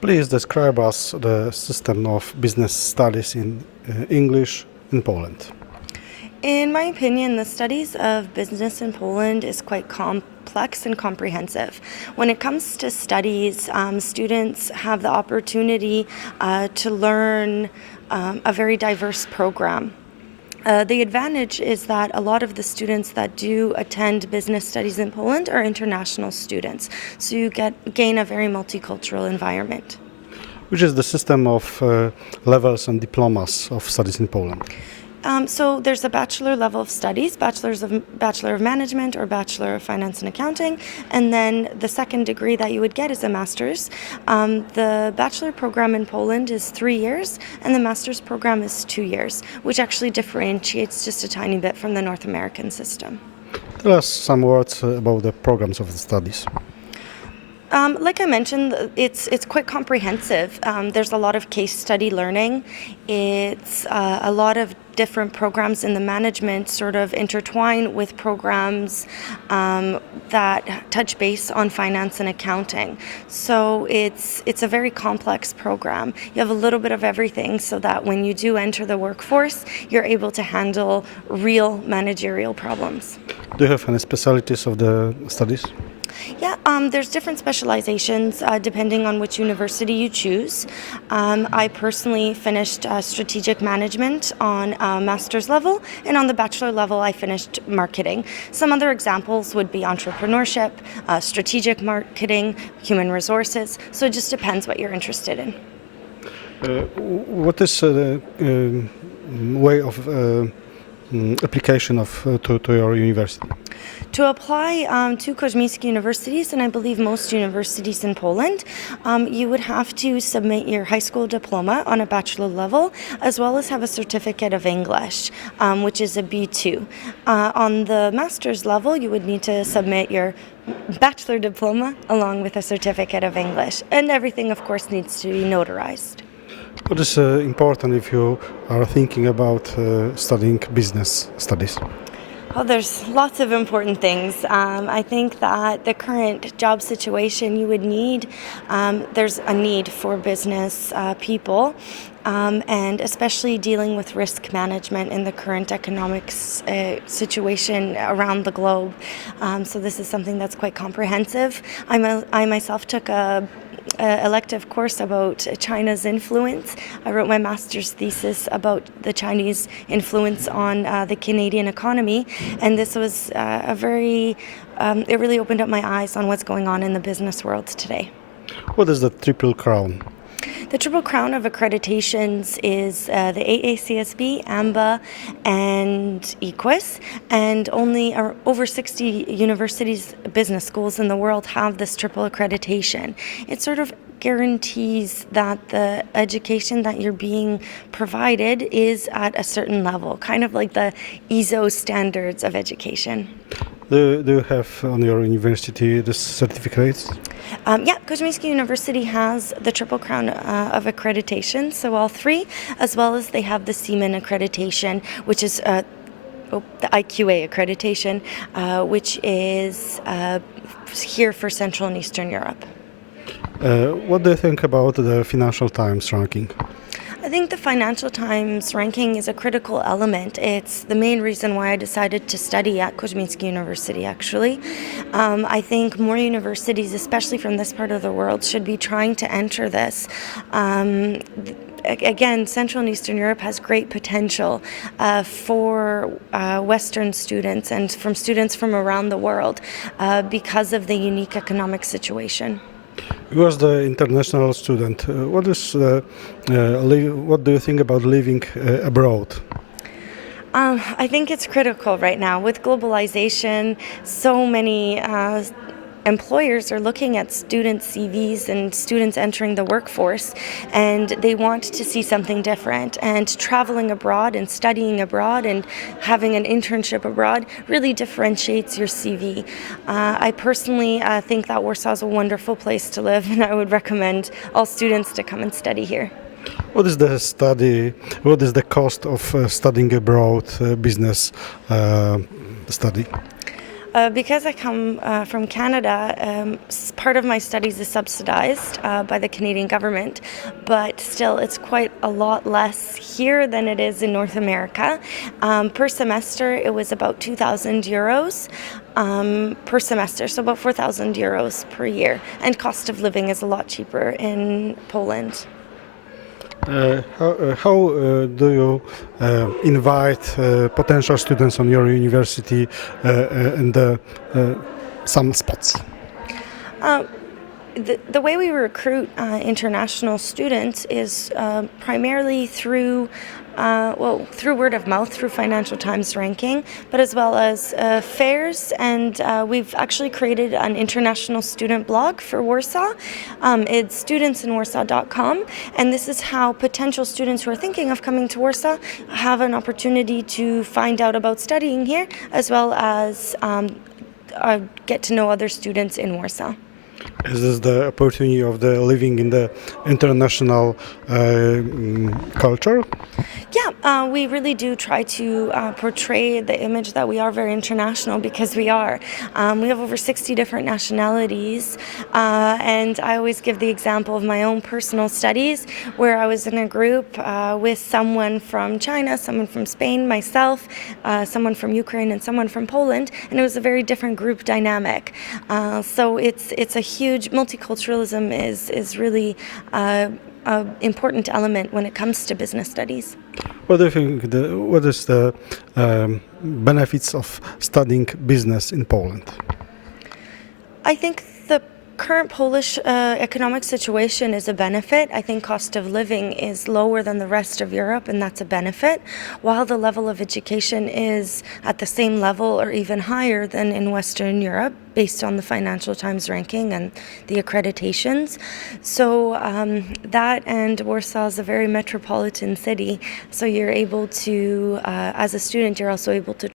Please describe us the system of business studies in English in Poland. In my opinion, the studies of business in Poland is quite complex and comprehensive. When it comes to studies, students have the opportunity to learn a very diverse program. The advantage is that a lot of the students that do attend business studies in Poland are international students, so you gain a very multicultural environment. Which is the system of levels and diplomas of studies in Poland? So there's a bachelor level of studies, Bachelor of Management or Bachelor of Finance and Accounting, and then the second degree that you would get is a master's. The Bachelor Program in Poland is 3 years, and the master's program is 2 years, which actually differentiates just a tiny bit from the North American system. Tell us some words about the programs of the studies. Like I mentioned, it's quite comprehensive. There's a lot of case study learning. It's a lot of different programs in the management sort of intertwine with programs that touch base on finance and accounting. So it's a very complex program. You have a little bit of everything so that when you do enter the workforce, you're able to handle real managerial problems. Do you have any specialties of the studies? Yeah, there's different specializations depending on which university you choose. I personally finished strategic management on master's level, and on the bachelor level I finished marketing. Some other examples would be entrepreneurship, strategic marketing, human resources, so it just depends what you're interested in. What is the way of application to your university? To apply to Kozminski universities, and I believe most universities in Poland, you would have to submit your high school diploma on a bachelor level, as well as have a certificate of English, which is a B2. On the master's level, you would need to submit your bachelor diploma along with a certificate of English, and everything, of course, needs to be notarized. What is important if you are thinking about studying business studies? Well, there's lots of important things. I think that the current job situation you would need, there's a need for business people, and especially dealing with risk management in the current economics situation around the globe. So this is something that's quite comprehensive. I myself took a elective course about China's influence. I wrote my master's thesis about the Chinese influence on the Canadian economy, and this was it really opened up my eyes on what's going on in the business world today. What is the Triple Crown? The Triple Crown of accreditations is the AACSB, AMBA, and EQUIS, and only over 60 universities, business schools in the world have this triple accreditation. It sort of guarantees that the education that you're being provided is at a certain level, kind of like the ISO standards of education. Do you have on your university the certificates? Yeah, Kozminski University has the Triple Crown of accreditation, so all three, as well as they have the Seaman accreditation, which is the IQA accreditation, which is here for Central and Eastern Europe. What do you think about the Financial Times ranking? I think the Financial Times ranking is a critical element. It's the main reason why I decided to study at Kozminski University, actually. I think more universities, especially from this part of the world, should be trying to enter this. Again, Central and Eastern Europe has great potential for Western students and from students from around the world because of the unique economic situation. You as the international student, what do you think about living abroad? I think it's critical right now. With globalization, so many employers are looking at student CVs and students entering the workforce, and they want to see something different. And traveling abroad and studying abroad and having an internship abroad really differentiates your CV. I personally think that Warsaw is a wonderful place to live, and I would recommend all students to come and study here. What is the cost of studying abroad business study? Because I come from Canada, part of my studies is subsidized by the Canadian government, but still it's quite a lot less here than it is in North America. Per semester, it was about 2,000 euros per semester, so about 4,000 euros per year. And cost of living is a lot cheaper in Poland. How do you invite potential students on your university and some spots? The way we recruit international students is primarily through through word of mouth, through Financial Times ranking, but as well as fairs. And we've actually created an international student blog for Warsaw. It's studentsinwarsaw.com, and this is how potential students who are thinking of coming to Warsaw have an opportunity to find out about studying here, as well as get to know other students in Warsaw. Is this the opportunity of the living in the international culture? Yeah, we really do try to portray the image that we are very international, because we are. We have over 60 different nationalities, and I always give the example of my own personal studies, where I was in a group with someone from China, someone from Spain, myself, someone from Ukraine, and someone from Poland, and it was a very different group dynamic. So it's a huge multiculturalism is really an important element when it comes to business studies. What do you think? What is the benefits of studying business in Poland? I think the current Polish economic situation is a benefit. I think cost of living is lower than the rest of Europe, and that's a benefit, while the level of education is at the same level or even higher than in Western Europe, based on the Financial Times ranking and the accreditations. So that, and Warsaw is a very metropolitan city, so you're able to, as a student, you're also able to